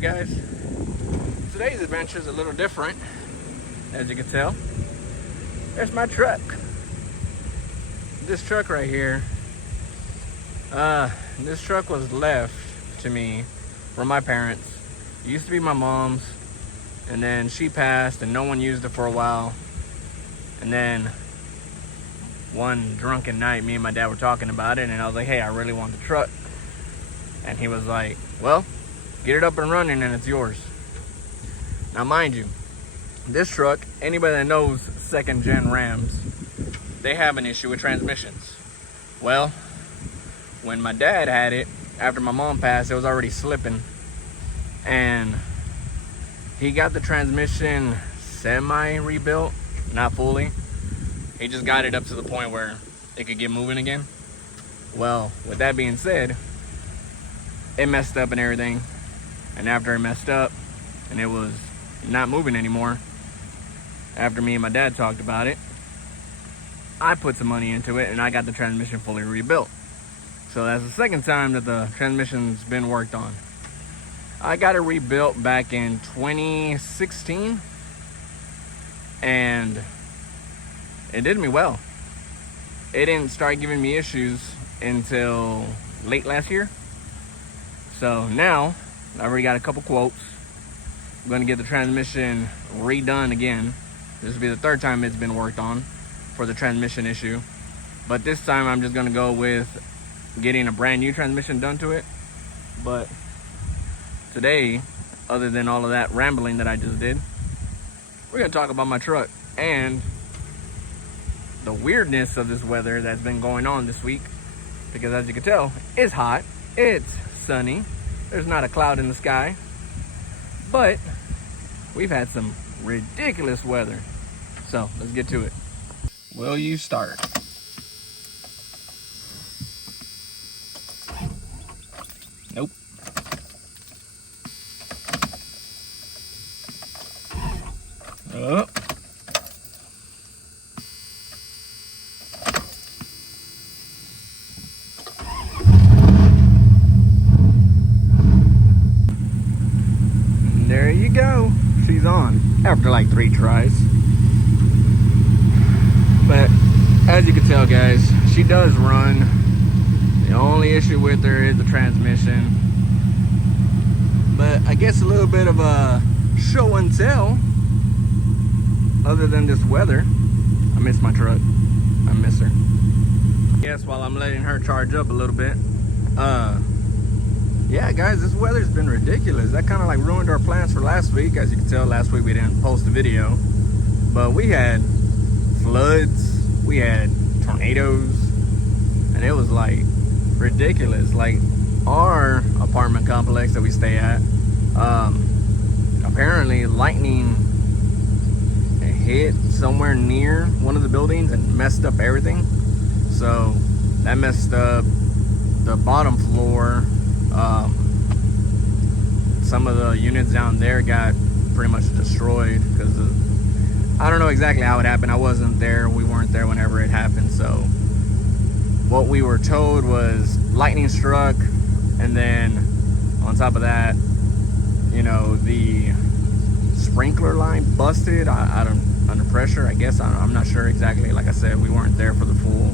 guys, today's adventure is a little different, as you can tell. There's my truck. This truck right here, this truck was left to me from my parents. It used to be my mom's, and then she passed and no one used it for a while. And then one drunken night, me and my dad were talking about it, and I was like, hey, I really want the truck. And he was like, well, get it up and running and it's yours. Now mind you, this truck, anybody that knows second gen Rams, they have an issue with transmissions. Well, when my dad had it, after my mom passed, it was already slipping. And he got the transmission semi-rebuilt, not fully. He just got it up to the point where it could get moving again. Well, with that being said, it messed up and everything. And after it messed up and it was not moving anymore, after me and my dad talked about it, I put some money into it and I got the transmission fully rebuilt. So that's the second time that the transmission's been worked on. I got it rebuilt back in 2016 and it did me well. It didn't start giving me issues until late last year. So now I already got a couple quotes. I'm going to get the transmission redone again. This will be the third time it's been worked on for the transmission issue. But this time I'm just going to go with getting a brand new transmission done to it. But today, other than all of that rambling that I just did, we're going to talk about my truck and the weirdness of this weather that's been going on this week. Because as you can tell, it's hot, it's sunny, there's not a cloud in the sky, but we've had some ridiculous weather. So let's get to it. Will you start? Nope. Oh. There you go. She's on after like 3 tries. But as you can tell, guys, she does run. The only issue with her is the transmission. But I guess a little bit of a show and tell. Other than this weather, I miss my truck. I miss her. I guess while I'm letting her charge up a little bit, yeah, guys, this weather's been ridiculous. That kind of like ruined our plans for last week. As you can tell, last week we didn't post a video, but we had floods, we had tornadoes, and it was like ridiculous. Like our apartment complex that we stay at, apparently lightning hit somewhere near one of the buildings and messed up everything. So that messed up the bottom floor. Some of the units down there got pretty much destroyed because I don't know exactly how it happened. I wasn't there. We weren't there whenever it happened. So what we were told was lightning struck, and then on top of that, you know, the sprinkler line busted. I don't, under pressure, I guess. I'm not sure exactly. Like I said, we weren't there for the full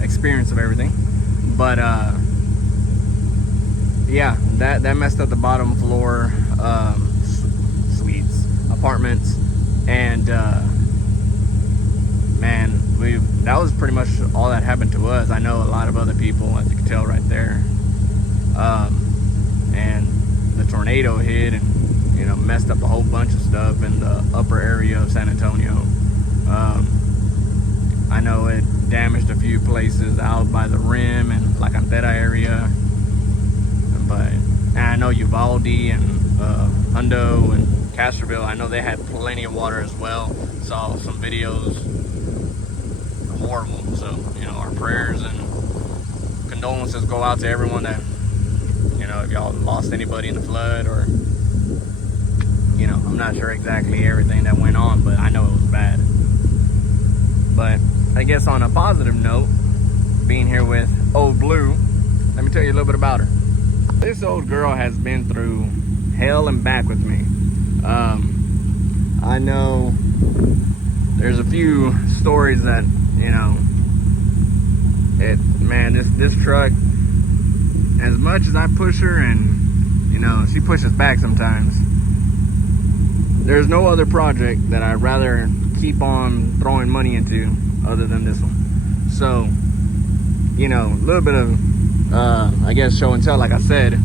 experience of everything. But yeah, that messed up the bottom floor suites, apartments, and man, that was pretty much all that happened to us. I know a lot of other people, as you can tell right there, and the tornado hit and, you know, messed up a whole bunch of stuff in the upper area of San Antonio. I know it damaged a few places out by the rim and La Cantera area. But I know Uvalde and Hundo and Castroville, I know they had plenty of water as well. Saw some videos, horrible. So, you know, our prayers and condolences go out to everyone that, you know, if y'all lost anybody in the flood, or, you know, I'm not sure exactly everything that went on, but I know it was bad. But I guess on a positive note, being here with Old Blue, let me tell you a little bit about her. This old girl has been through hell and back with me. I know there's a few stories that, you know, this truck, as much as I push her and, you know, she pushes back sometimes, there's no other project that I'd rather keep on throwing money into other than this one. So, you know, a little bit of, I guess, show and tell, like I said.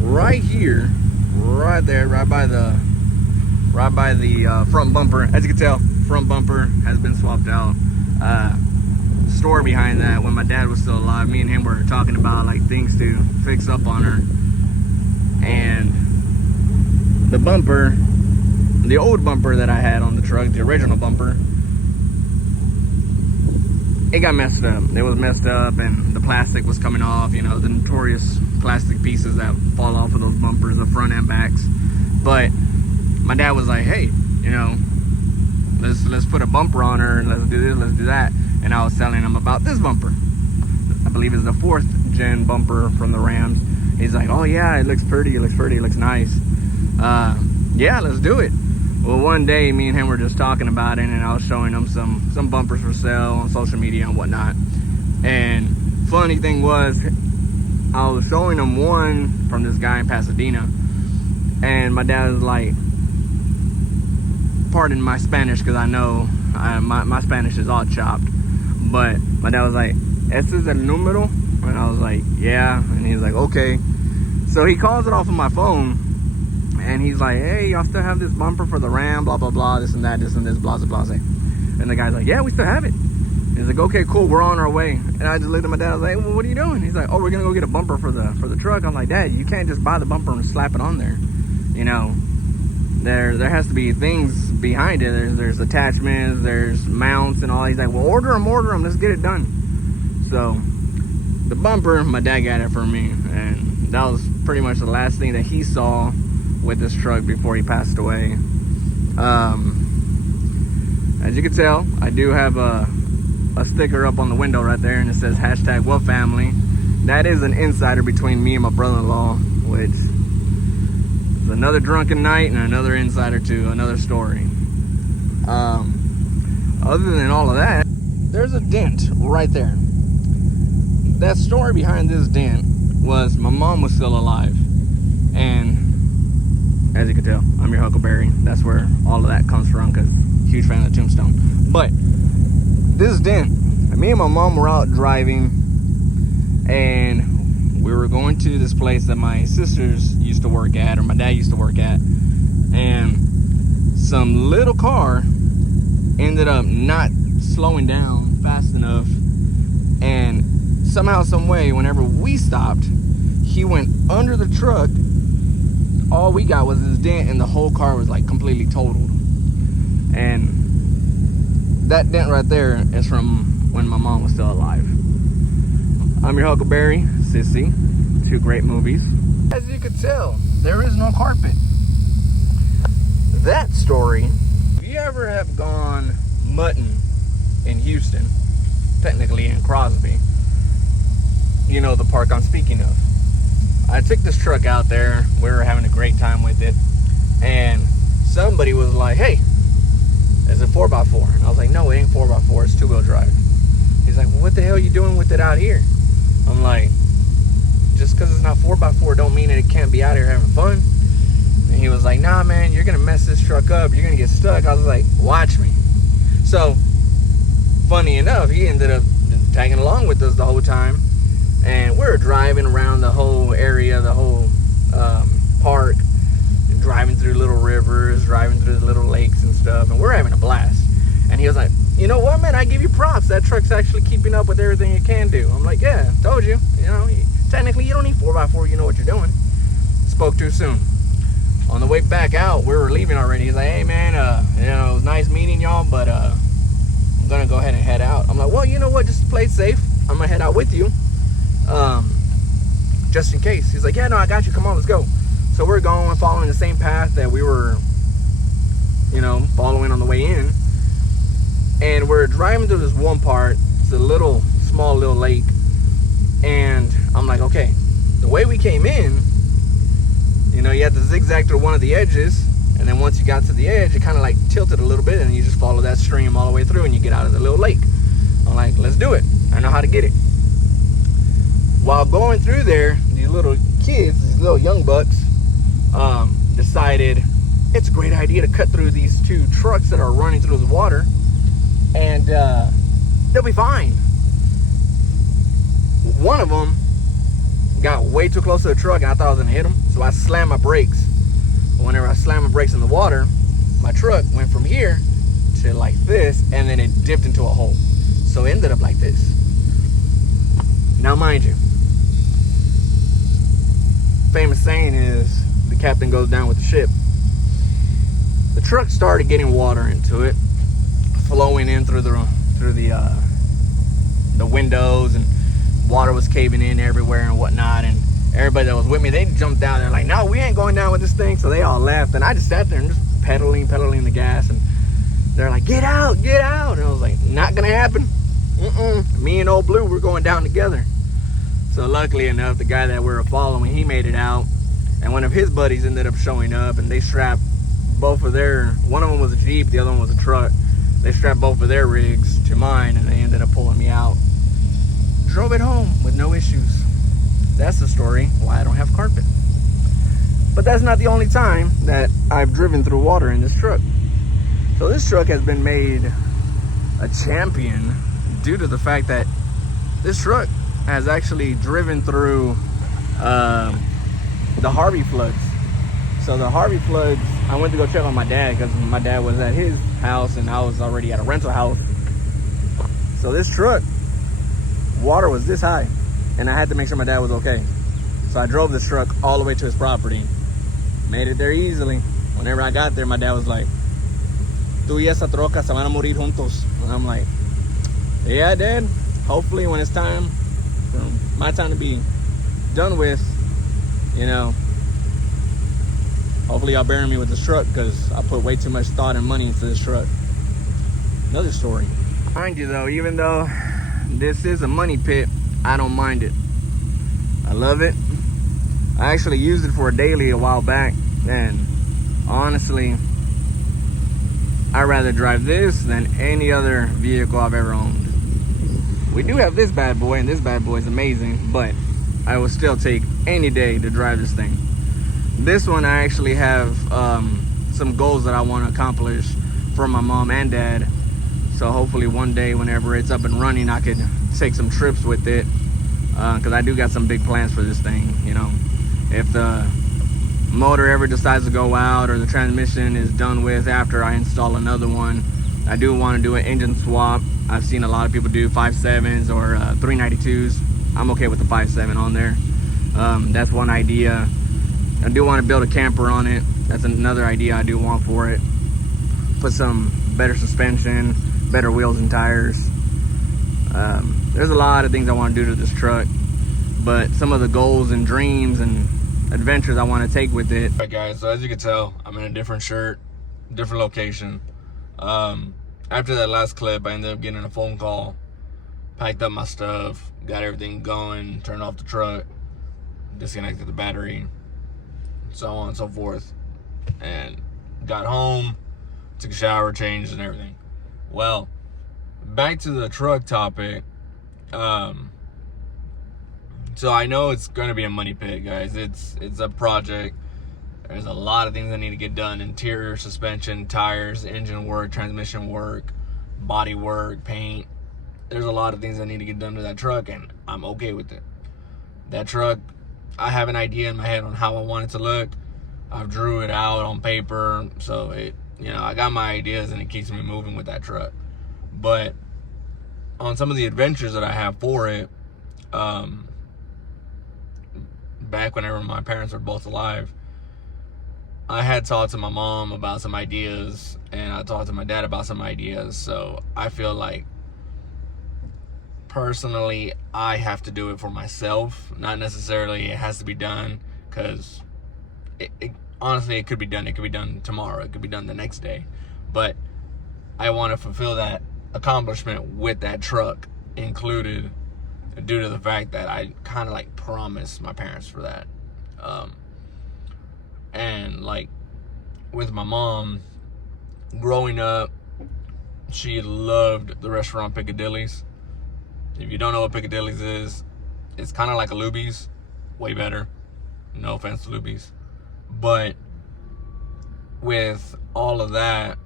Right here, right there, right by the front bumper. As you can tell, front bumper has been swapped out. Story behind that: when my dad was still alive, me and him were talking about like things to fix up on her, and the bumper, the old bumper that I had on the truck, the original bumper, it got messed up. It was messed up and the plastic was coming off, you know, the notorious plastic pieces that fall off of those bumpers, the front and backs. But my dad was like, hey, you know, let's put a bumper on her and let's do this, let's do that. And I was telling him about this bumper. I believe it's the 4th gen bumper from the Rams. He's like, oh yeah, it looks pretty, it looks nice. Yeah, let's do it. Well, one day me and him were just talking about it, and I was showing him some bumpers for sale on social media and whatnot. And funny thing was, I was showing him one from this guy in Pasadena, and my dad was like, pardon my Spanish, because I know my Spanish is all chopped, but my dad was like, "Ese es el número?" And I was like, yeah. And he's like, okay. So he calls it off of my phone, and he's like, hey, y'all still have this bumper for the Ram, blah blah blah, this and that, this and this, blah blah blah. And the guy's like, yeah, we still have it. He's like, okay, cool, we're on our way. And I just looked at my dad, I was like, well, what are you doing? He's like, oh, we're gonna go get a bumper for the truck. I'm like, Dad, you can't just buy the bumper and slap it on there. You know, there has to be things behind it. There's attachments, there's mounts and all. He's like, well, order them, let's get it done. So the bumper, my dad got it for me, and that was pretty much the last thing that he saw with this truck before he passed away. As you can tell, I do have a sticker up on the window right there, and it says hashtag what family. That is an insider between me and my brother-in-law, which is another drunken night and another insider to another story. Other than all of that, there's a dent right there. That story behind this dent was my mom was still alive, and as you can tell, I'm your Huckleberry. That's where all of that comes from, because huge fan of the Tombstone. But this dent, me and my mom were out driving, and we were going to this place that my sisters used to work at, or my dad used to work at, and some little car ended up not slowing down fast enough, and somehow, some way, whenever we stopped, he went under the truck. All we got was this dent, and the whole car was like completely totaled. And that dent right there is from when my mom was still alive. I'm your Huckleberry, Sissy. 2 great movies. As you could tell, there is no carpet. That story, if you ever have gone mutton in Houston, technically in Crosby, you know the park I'm speaking of. I took this truck out there, we were having a great time with it, and somebody was like, hey, is it 4x4? And I was like, no, it ain't 4x4, it's 2-wheel drive. He's like, well, what the hell are you doing with it out here? I'm like, just because it's not 4x4 don't mean that it can't be out here having fun. And he was like, nah, man, you're gonna mess this truck up, you're gonna get stuck. I was like, watch me. So funny enough, he ended up tagging along with us the whole time, and we were driving around the whole area, the whole park, driving through little rivers, driving through the little lakes and stuff, and we're having a blast. And he was like, you know what, man, I give you props, that truck's actually keeping up with everything it can do. I'm like, yeah, told you, you know, technically you don't need 4x4, you know what you're doing. Spoke too soon. On the way back out, we were leaving already. He's like, hey man, you know, it was nice meeting y'all, but I'm gonna go ahead and head out. I'm like, well, you know what, just to play it safe, I'm gonna head out with you, just in case. He's like, yeah, no, I got you, come on, let's go. So we're going, following the same path that we were, you know, following on the way in, and we're driving through this one part. It's a small little lake, and I'm like, okay, the way we came in, know, you had to zigzag through one of the edges, and then once you got to the edge, it kind of like tilted a little bit, and you just follow that stream all the way through, and you get out of the little lake. I'm like, let's do it. I know how to get it. While going through there, these little kids, these little young bucks, decided it's a great idea to cut through these two trucks that are running through the water, and they'll be fine. One of them got way too close to the truck, and I thought I was gonna hit him, so I slammed my brakes. But whenever I slammed my brakes in the water, my truck went from here to like this, and then it dipped into a hole. So it ended up like this. Now, mind you, famous saying is the captain goes down with the ship. The truck started getting water into it, flowing in through the windows, and water was caving in everywhere and whatnot. And everybody that was with me, they jumped down. They're like, "No, we ain't going down with this thing." So they all left, and I just sat there and just pedaling the gas. And they're like, "Get out, get out!" And I was like, "Not gonna happen. Me and old Blue, we're going down together." So luckily enough, the guy that we were following, he made it out, and one of his buddies ended up showing up, and they strapped both of their, one of them was a Jeep, the other one was a truck. They strapped both of their rigs to mine, and they ended up pulling me out. Drove it home with no issues. That's the story why I don't have carpet. But that's not the only time that I've driven through water in this truck. So this truck has been made a champion due to the fact that this truck has actually driven through the Harvey floods. So the Harvey floods, I went to go check on my dad because my dad was at his house and I was already at a rental house. So this truck, water was this high, and I had to make sure my dad was okay. So I drove this truck all the way to his property, made it there easily. Whenever I got there, my dad was like, "Tú y esa troca se van a morir juntos." And I'm like, "Yeah, Dad, hopefully when it's time for my time to be done with, you know, hopefully y'all bury me with this truck because I put way too much thought and money into this truck." Another story. Mind you though, even though this is a money pit, I don't mind it. I love it. I actually used it for a daily a while back, and honestly, I'd rather drive this than any other vehicle I've ever owned. We do have this bad boy, and this bad boy is amazing, but I will still take any day to drive this thing. This one, I actually have some goals that I want to accomplish for my mom and dad. So hopefully one day, whenever it's up and running, I could take some trips with it. Because I do got some big plans for this thing, you know. If the motor ever decides to go out or the transmission is done with after I install another one, I do want to do an engine swap. I've seen a lot of people do 5.7s or 392s. I'm okay with the 5.7 on there. That's one idea. I do want to build a camper on it. That's another idea I do want for it. Put some better suspension, better wheels and tires. There's a lot of things I want to do to this truck, but some of the goals and dreams and adventures I want to take with it. All right, guys, so as you can tell, I'm in a different shirt, different location. After that last clip, I ended up getting a phone call, packed up my stuff, got everything going, turned off the truck, disconnected the battery, so on and so forth, and got home, took a shower, changed, and everything. Well, back to the truck topic. So I know it's going to be a money pit, guys. It's a project. There's a lot of things that need to get done: interior, suspension, tires, engine work, transmission work, body work, paint. There's a lot of things that need to get done to that truck, and I'm okay with it. That truck, I have an idea in my head on how I want it to look. I've drew it out on paper, so it, you know, I got my ideas, and it keeps me moving with that truck. But on some of the adventures that I have for it, back whenever my parents were both alive, I had talked to my mom about some ideas, and I talked to my dad about some ideas. So I feel like personally I have to do it for myself, not necessarily it has to be done, because honestly, it could be done. It could be done tomorrow. It could be done the next day. But I want to fulfill that accomplishment with that truck included, due to the fact that I kind of like promised my parents for that. And like with my mom, growing up, she loved the restaurant Piccadilly's. If you don't know what Piccadilly's is, it's kind of like a Luby's, way better. No offense to Luby's. But with all of that,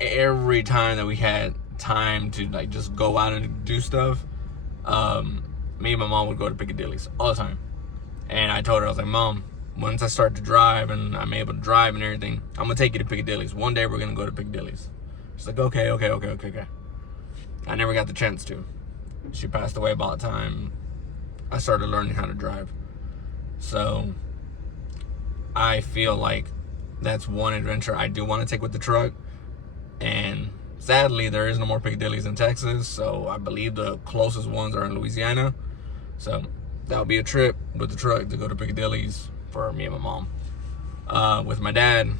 every time that we had time to like just go out and do stuff, me and my mom would go to Piccadilly's all the time. And I told her, I was like, Mom, once I start to drive and I'm able to drive and everything, I'm gonna take you to Piccadilly's. One day we're gonna go to Piccadilly's. She's like, okay. I never got the chance to. She passed away about the time I started learning how to drive. So I feel like that's one adventure I do want to take with the truck. And sadly, there is no more Piccadilly's in Texas, so I believe the closest ones are in Louisiana. So that'll be a trip with the truck to go to Piccadilly's for me and my mom. With my dad,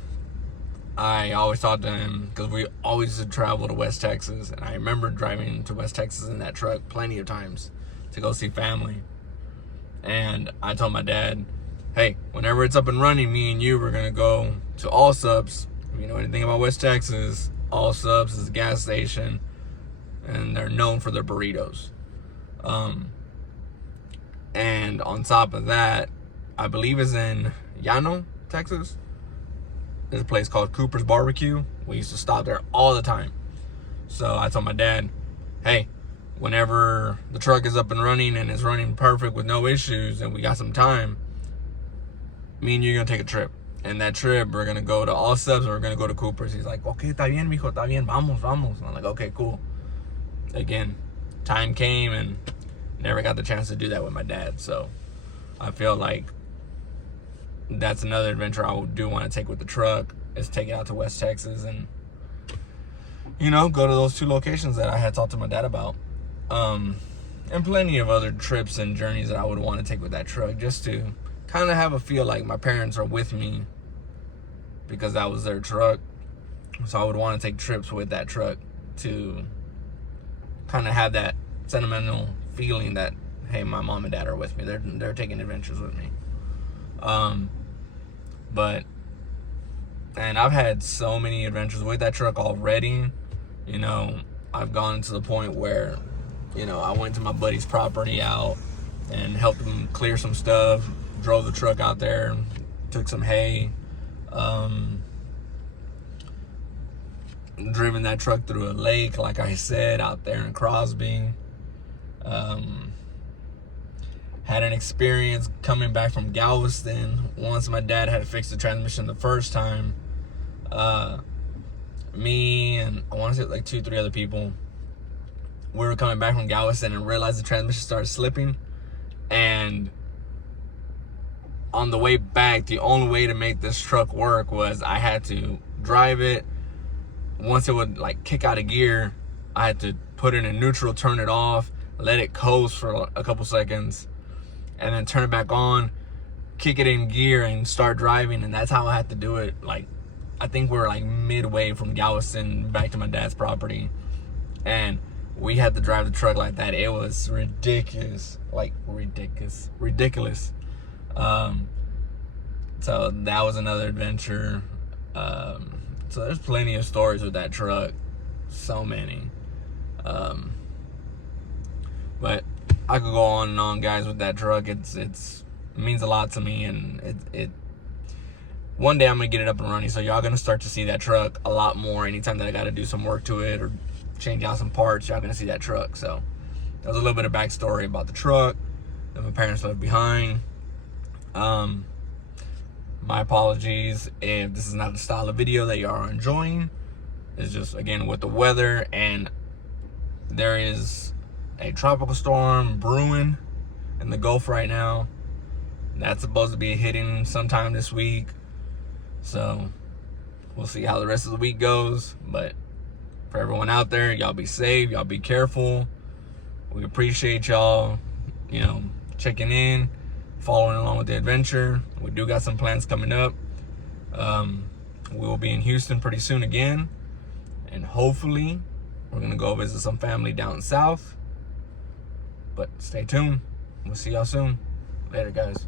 I always talked to him because we always used to travel to West Texas, and I remember driving to West Texas in that truck plenty of times to go see family. And I told my dad, hey, whenever it's up and running, me and you, we're gonna go to All Subs. If you know anything about West Texas, All Subs is a gas station, and they're known for their burritos. And on top of that, I believe it's in Llano, Texas. There's a place called Cooper's Barbecue. We used to stop there all the time. So I told my dad, hey, whenever the truck is up and running and it's running perfect with no issues and we got some time, me and you are going to take a trip. And that trip, we're going to go to All Subs and we're going to go to Cooper's. He's like, okay, está bien, mijo, está bien, vamos. And I'm like, okay, cool. Again, time came and never got the chance to do that with my dad. So I feel like that's another adventure I do want to take with the truck, is take it out to West Texas and, you know, go to those two locations that I had talked to my dad about. And plenty of other trips and journeys that I would want to take with that truck, just to kind of have a feel like my parents are with me because that was their truck. So I would want to take trips with that truck to kind of have that sentimental feeling that, hey, my mom and dad are with me. They're taking adventures with me. And I've had so many adventures with that truck already. You know, I've gone to the point where, you know, I went to my buddy's property out and helped him clear some stuff, drove the truck out there, took some hay, driven that truck through a lake, like I said, out there in Crosby. Had an experience coming back from Galveston. Once my dad had to fix the transmission the first time, me and I want to say like 2-3 other people, we were coming back from Galveston and realized the transmission started slipping. And on the way back, the only way to make this truck work was I had to drive it. Once it would like kick out of gear, I had to put it in neutral, turn it off, let it coast for a couple seconds, and then turn it back on, kick it in gear, and start driving. And that's how I had to do it. Like, I think we're like midway from Galveston back to my dad's property, and we had to drive the truck like that. It was ridiculous, like ridiculous. So that was another adventure. So there's plenty of stories with that truck, so many. But I could go on and on, guys, with that truck. It means a lot to me, and it one day I'm gonna get it up and running, so y'all gonna start to see that truck a lot more. Anytime that I gotta do some work to it or change out some parts, y'all gonna see that truck. So there's a little bit of backstory about the truck that my parents left behind. My apologies if this is not the style of video that y'all are enjoying. It's just, again, with the weather, and there is a tropical storm brewing in the Gulf right now. That's supposed to be hitting sometime this week. So we'll see how the rest of the week goes. But for everyone out there, y'all be safe, y'all be careful. We appreciate y'all, you know, checking in, following along with the adventure. We do got some plans coming up. We will be in Houston pretty soon again, and hopefully we're gonna go visit some family down south. But stay tuned. We'll see y'all soon. Later, guys.